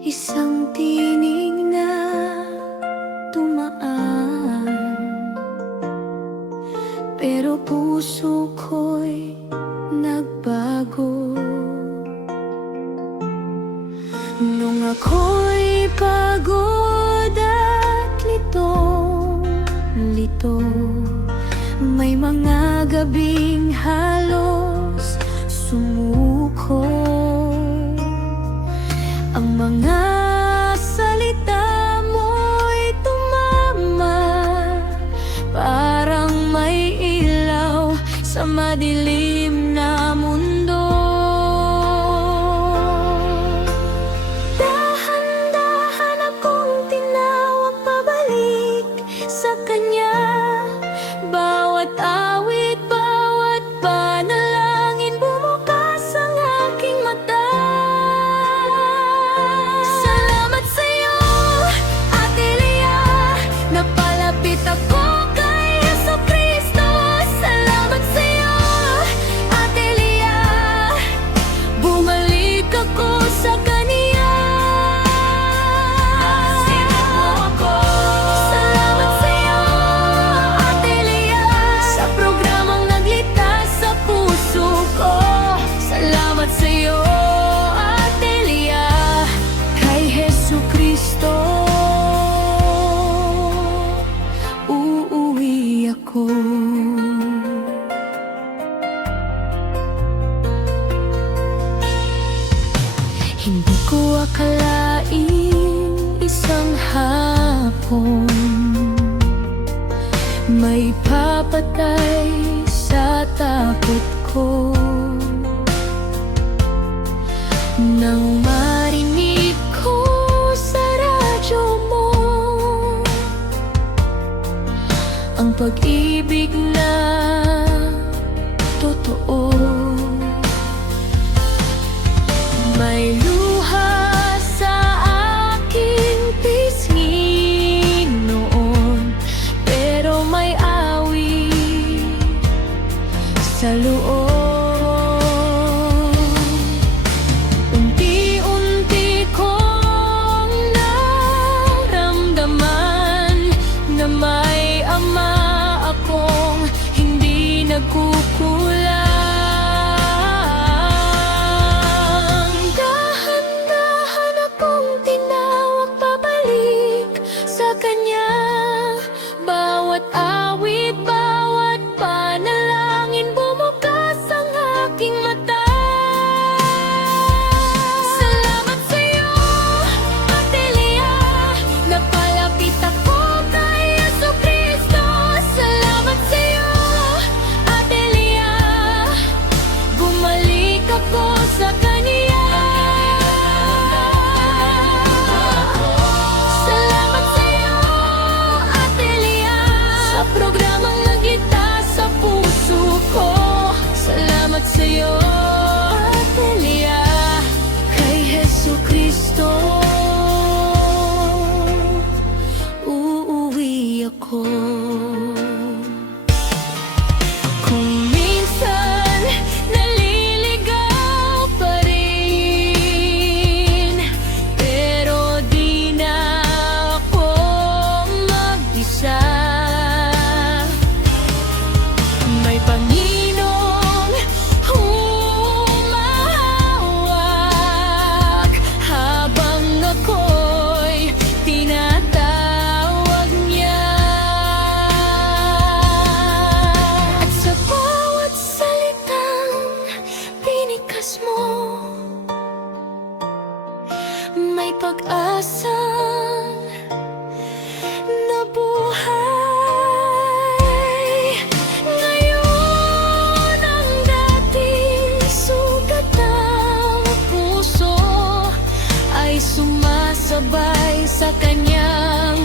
isang tinig na dumaan, pero puso ko'y nagbago. Nung ako'y pagod at litong-lito, may mga gabing halos sumuko. Ang mga salita mo'y tumama, parang may ilaw sa madilim na mundo. Dahan-dahan akong tinawag pabalik sa Kanya. Bawat awit, bawat panalangin, bumukas ang aking mata. Salamat sa'yo, Ate Lea, napalapit ako kay Jesucristo. Salamat sa'yo, Ate Lea, bumalik ako sa Kanya. Sinag mo ako. Salamat sa'yo, Ate Lea, sa programang nagligtas sa puso ko. Salamat sa'yo, Ate Lea, kay Jesucristo uuwi ako. Hindi ko akalaing isang hapon may papatay sa takot ko. Nang marinig ko sa radyo mo ang pag-ibig na totoo, may luha sa aking pisngi noon, pero may awit sa loob. Unti-unti kong naramdaman na may Ama akong hindi nagkukulang. Dahan-dahan akong tinawag pabalik sa Kanya. Bawat awit, bawat panalangin, bumukas ang aking mata. Salamat sa'yo, Ate Lea, napalapit ako kay Jesucristo. Salamat sa'yo, Ate Lea, bumalik ako sa Kanya. Salamat sa'yo, Ate Lea, sa programang nagligtas sa puso ko. Salamat sa'yo, Ate Lea, kay Jesucristo uuwi ako. Kung minsan naliligaw pa rin, pero di na ako mag-isa. May Panginoong humahawak habang ako'y tinatawag Niya. At sa bawat salitang binikas mo, may pag-asang nabuhay. Ngayon ang dating sugat ng puso ay sumasabay sa Kanyang